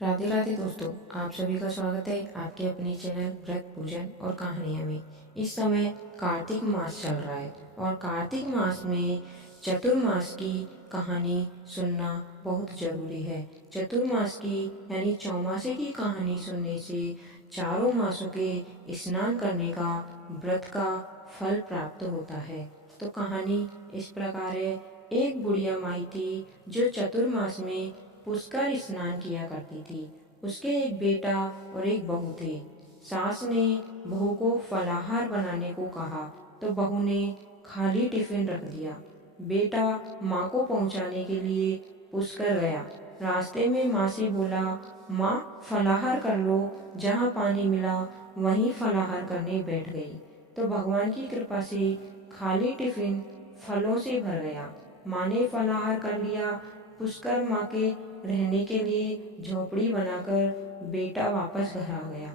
राधे राधे दोस्तों, आप सभी का स्वागत है आपके अपने चैनल व्रत पूजन और कहानियाँ में। इस समय कार्तिक मास चल रहा है और कार्तिक मास में चतुर्मास की कहानी सुनना बहुत जरूरी है। चतुर्मास की यानी चौमासे की कहानी सुनने से चारों मासों के स्नान करने का, व्रत का फल प्राप्त होता है। तो कहानी इस प्रकार है। एक बुढ़िया माई थी जो चतुर्मास में पुष्कर स्नान किया करती थी। उसके एक बेटा और एक बहू थे। सास ने बहू को फलाहार बनाने को कहा तो बहू ने खाली टिफिन रख दिया। बेटा माँ को पहुँचाने के लिए पुष्कर गया। रास्ते में माँ से बोला, माँ फलाहार कर लो। जहाँ पानी मिला वहीं फलाहार करने बैठ गई तो भगवान की कृपा से खाली टिफिन फलों से भर गया। माँ ने फलाहार कर लिया। पुष्कर माँ के रहने के लिए झोपड़ी बनाकर बेटा वापस घर आ गया।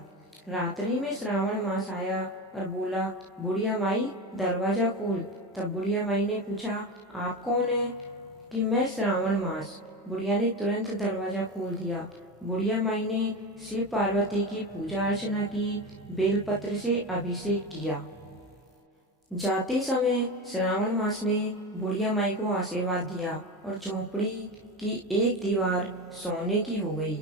रात्रि में श्रावण मास आया और बोला, बुढ़िया माई दरवाजा खोल। तब बुढ़िया माई ने पूछा, आप कौन है? कि मैं श्रावण मास। बुढ़िया ने तुरंत दरवाजा खोल दिया। बुढ़िया माई ने शिव पार्वती की पूजा अर्चना की, बेलपत्र से अभिषेक किया। जाते समय श्रावण मास ने बुढ़िया माई को आशीर्वाद दिया और झोंपड़ी की एक दीवार सोने की हो गई।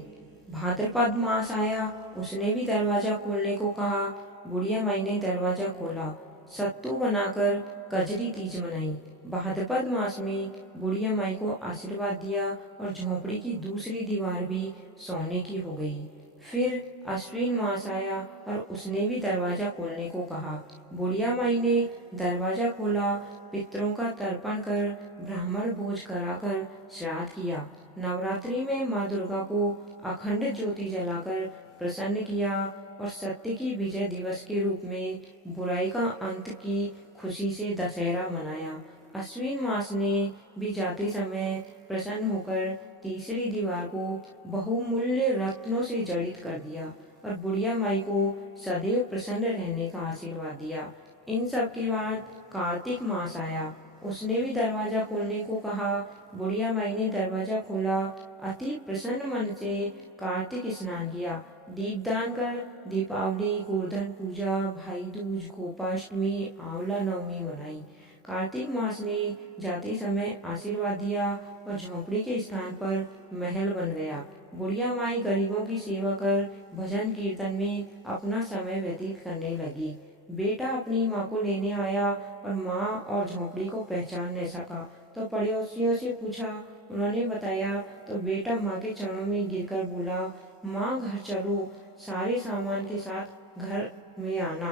भाद्रपद मास आया, उसने भी दरवाजा खोलने को कहा। बुढ़िया माई ने दरवाजा खोला। सत्तू बनाकर कजरी तीज मनाई। भाद्रपद मास में बुढ़िया माई को आशीर्वाद दिया और झोंपड़ी की दूसरी दीवार भी सोने की हो गई। फिर अश्विन मास आया और उसने भी दरवाजा खोलने को कहा। बुढ़िया माई ने दरवाजा खोला। पितरों का तर्पण कर ब्राह्मण भोज कराकर श्राद्ध किया। नवरात्रि में माँ दुर्गा को अखंड ज्योति जलाकर प्रसन्न किया और सत्य की विजय दिवस के रूप में बुराई का अंत की खुशी से दशहरा मनाया। अश्विन मास ने भी जाते समय प्रसन्न होकर तीसरी दीवार को बहुमूल्य रत्नों से जड़ित कर दिया और बुढ़िया माई को सदैव प्रसन्न रहने का आशीर्वाद दिया। इन सब के बाद कार्तिक मास आया। उसने भी दरवाजा खोलने को कहा। बुढ़िया माई ने दरवाजा खोला। अति प्रसन्न मन से कार्तिक स्नान किया। दीपदान कर दीपावली, गोवर्धन पूजा, भाई दूज, गोपाष्टमी, आंवला नवमी मनाई। कार्तिक मास ने जाते समय आशीर्वाद दिया और झोंपड़ी के स्थान पर महल बन गया। बुढ़िया माई गरीबों की सेवा कर भजन कीर्तन में अपना समय व्यतीत करने लगी। बेटा अपनी माँ को लेने आया और माँ और झोंपड़ी को पहचान न सका तो पड़ोसियों से पूछा। उन्होंने बताया तो बेटा माँ के चरणों में गिरकर बोला, माँ घर चलो, सारे सामान के साथ घर में आना।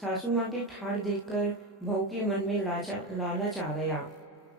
सासू माँ की ठाठ देखकर बहू के मन में लालच आ गया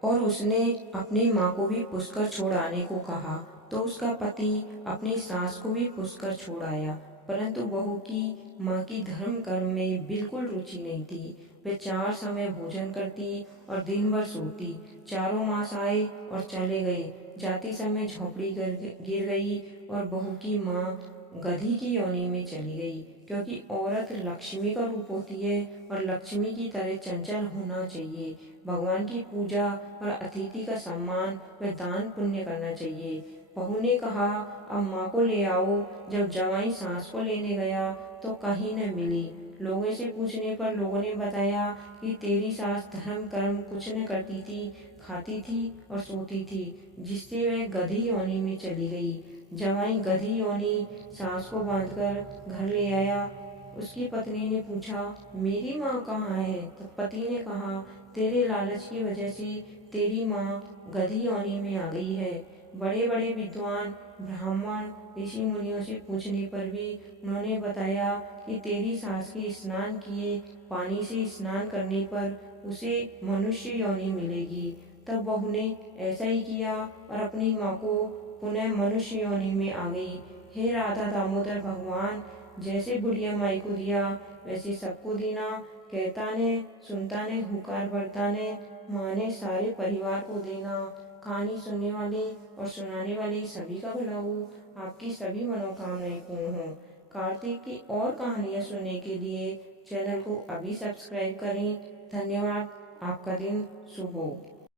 और उसने अपनी माँ को भी पुष्कर छोड़ आने को कहा तो उसका पति अपनी सास को भी पुष्कर छोड़ आया। परंतु बहू की माँ की धर्म कर्म में बिल्कुल रुचि नहीं थी। वे 4 समय भोजन करती और दिन भर सोती। चारों मास आए और चले गए। जाते समय झोंपड़ी गिर गई और बहू की माँ गधी की योनि में चली गई, क्योंकि औरत लक्ष्मी का रूप होती है और लक्ष्मी की तरह चंचल होना चाहिए। भगवान की पूजा और अतिथि का सम्मान व दान पुण्य करना चाहिए। बहू ने कहा, अब माँ को ले आओ। जब जवाई सास को लेने गया तो कहीं न मिली। लोगों से पूछने पर लोगों ने बताया कि तेरी सास धर्म कर्म कुछ न करती थी, खाती थी और सोती थी, जिससे वह गधी योनि में चली गई। जवाई गधी योनि सास को बांधकर घर ले आया। उसकी पत्नी ने पूछा, मेरी माँ कहाँ है? तब पति ने कहा, तेरे लालच की वजह से तेरी माँ गधी योनि में आ गई है। बड़े बड़े विद्वान ब्राह्मण ऋषि मुनियों से पूछने पर भी उन्होंने बताया कि तेरी सास के स्नान किए पानी से स्नान करने पर उसे मनुष्य योनि मिलेगी। तब बहू ने ऐसा ही किया और अपनी माँ को पुनः मनुष्य योनि में आ गई। हे राधा दामोदर भगवान, जैसे बुढ़िया माई को दिया वैसे सबको देना। कहता ने सुनता ने हुकार भरता ने, माँ ने सारे परिवार को देना। कहानी सुनने वाले और सुनाने वाले सभी का भला हो, आपकी सभी मनोकामनाएं पूर्ण हो। कार्तिक की और कहानियाँ सुनने के लिए चैनल को अभी सब्सक्राइब करें। धन्यवाद। आपका दिन शुभ हो।